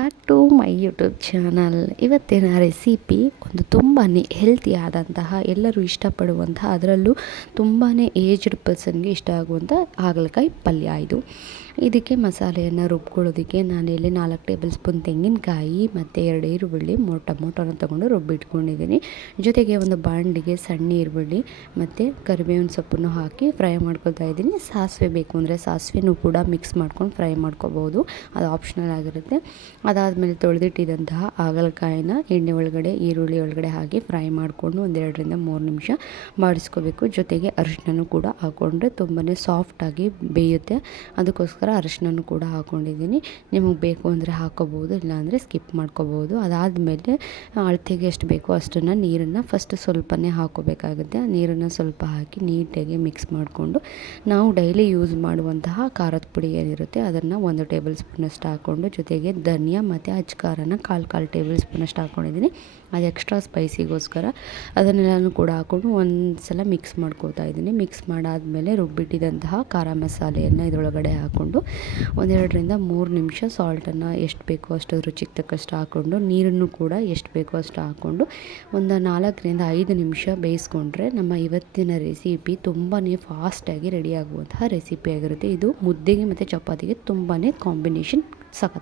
Back to my YouTube channel. ಇವತ್ತಿನ recipe ಒಂದು ತುಂಬಾ ಹೆಲ್ತಿ ಆದಂತಹ, ಎಲ್ಲರೂ ಇಷ್ಟಪಡುವಂತಹ, ಅದರಲ್ಲೂ ತುಂಬಾ ಏಜ್ಡ್ ಪರ್ಸನ್ಗೆ ಇಷ್ಟ ಆಗುವಂಥ ಹಾಗಲಕಾಯಿ ಪಲ್ಯ ಇದು. ಇದಕ್ಕೆ ಮಸಾಲೆಯನ್ನು ರುಬ್ಕೊಳ್ಳೋದಕ್ಕೆ ನಾನಿಲ್ಲಿ 4 ಟೇಬಲ್ ಸ್ಪೂನ್ ತೆಂಗಿನಕಾಯಿ ಮತ್ತು 2 ಈರುಳ್ಳಿ, ಟೊಮೊಟೊನ ತೊಗೊಂಡು ರುಬ್ಬಿಟ್ಕೊಂಡಿದ್ದೀನಿ. ಜೊತೆಗೆ ಒಂದು ಬಾಣಲಿಗೆ ಸಣ್ಣ ಈರುಳ್ಳಿ ಮತ್ತು ಕರಿಬೇವಿನ ಸೊಪ್ಪನ್ನು ಹಾಕಿ ಫ್ರೈ ಮಾಡ್ಕೊತಾ ಇದ್ದೀನಿ. ಸಾಸಿವೆ ಬೇಕು ಅಂದರೆ ಸಾಸಿವೆನೂ ಕೂಡ ಮಿಕ್ಸ್ ಮಾಡ್ಕೊಂಡು ಫ್ರೈ ಮಾಡ್ಕೋಬೋದು, ಅದು ಆಪ್ಷನಲ್ ಆಗಿರುತ್ತೆ. ಅದಾದಮೇಲೆ ತೊಳೆದಿಟ್ಟಿದ್ದಂತಹ ಹಾಗಲಕಾಯಿನ ಎಣ್ಣೆ ಒಳಗಡೆ, ಈರುಳ್ಳಿ ಒಳಗಡೆ ಹಾಕಿ ಫ್ರೈ ಮಾಡಿಕೊಂಡು 1 2ರಿಂದ 3 ನಿಮಿಷ ಬಾಡಿಸ್ಕೋಬೇಕು. ಜೊತೆಗೆ ಅರಿಶಿನನೂ ಕೂಡ ಹಾಕ್ಕೊಂಡ್ರೆ ತುಂಬಾ ಸಾಫ್ಟಾಗಿ ಬೇಯುತ್ತೆ. ಅದಕ್ಕೋಸ್ಕರ ಅರಿಶಿನನೂ ಕೂಡ ಹಾಕ್ಕೊಂಡಿದ್ದೀನಿ. ನಿಮಗೆ ಬೇಕು ಅಂದರೆ ಹಾಕ್ಕೋಬೋದು, ಇಲ್ಲಾಂದರೆ ಸ್ಕಿಪ್ ಮಾಡ್ಕೋಬೋದು. ಅದಾದಮೇಲೆ ಅಳತೆಗೆ ಎಷ್ಟು ಬೇಕೋ ಅಷ್ಟನ್ನು ನೀರನ್ನು ಫಸ್ಟ್ ಸ್ವಲ್ಪನೇ ಹಾಕ್ಕೋಬೇಕಾಗುತ್ತೆ. ನೀರನ್ನು ಸ್ವಲ್ಪ ಹಾಕಿ ನೀಟಾಗಿ ಮಿಕ್ಸ್ ಮಾಡಿಕೊಂಡು, ನಾವು ಡೈಲಿ ಯೂಸ್ ಮಾಡುವಂತಹ ಖಾರದ ಪುಡಿ ಏನಿರುತ್ತೆ ಅದನ್ನು 1 ಟೇಬಲ್ ಸ್ಪೂನಷ್ಟು ಹಾಕ್ಕೊಂಡು, ಜೊತೆಗೆ ಧನಿಯಾ ಮತ್ತು ಅಚ್ಕಾರನ ಕಾಲು ಟೇಬಲ್ ಸ್ಪೂನಷ್ಟು ಹಾಕ್ಕೊಂಡಿದ್ದೀನಿ. ಅದು ಎಕ್ಸ್ಟ್ರಾ ಸ್ಪೈಸಿಗೋಸ್ಕರ ಅದನ್ನೆಲ್ಲನೂ ಕೂಡ ಹಾಕ್ಕೊಂಡು ಒಂದು ಸಲ ಮಿಕ್ಸ್ ಮಾಡ್ಕೋತಾ ಇದ್ದೀನಿ. ಮಿಕ್ಸ್ ಮಾಡಾದಮೇಲೆ ರುಬ್ಬಿಟ್ಟಿದ್ದಂತಹ ಖಾರ ಮಸಾಲೆಯನ್ನು ಇದರೊಳಗಡೆ ಹಾಕ್ಕೊಂಡು 1 2ರಿಂದ 3 ನಿಮಿಷ ಸಾಲ್ಟನ್ನು ಎಷ್ಟು ಬೇಕೋ ಅಷ್ಟು ರುಚಿಗೆ ತಕ್ಕಷ್ಟು ಹಾಕ್ಕೊಂಡು, ನೀರನ್ನು ಕೂಡ ಎಷ್ಟು ಬೇಕೋ ಅಷ್ಟು ಹಾಕ್ಕೊಂಡು ಒಂದು 4 ರಿಂದ 5 ನಿಮಿಷ ಬೇಯಿಸ್ಕೊಂಡ್ರೆ ನಮ್ಮ ಇವತ್ತಿನ ರೆಸಿಪಿ ತುಂಬಾ ಫಾಸ್ಟಾಗಿ ರೆಡಿ ಆಗುವಂತಹ ರೆಸಿಪಿ ಆಗಿರುತ್ತೆ. ಇದು ಮುದ್ದೆಗೆ ಮತ್ತು ಚಪಾತಿಗೆ ತುಂಬಾ ಕಾಂಬಿನೇಷನ್ ಸಖತ್.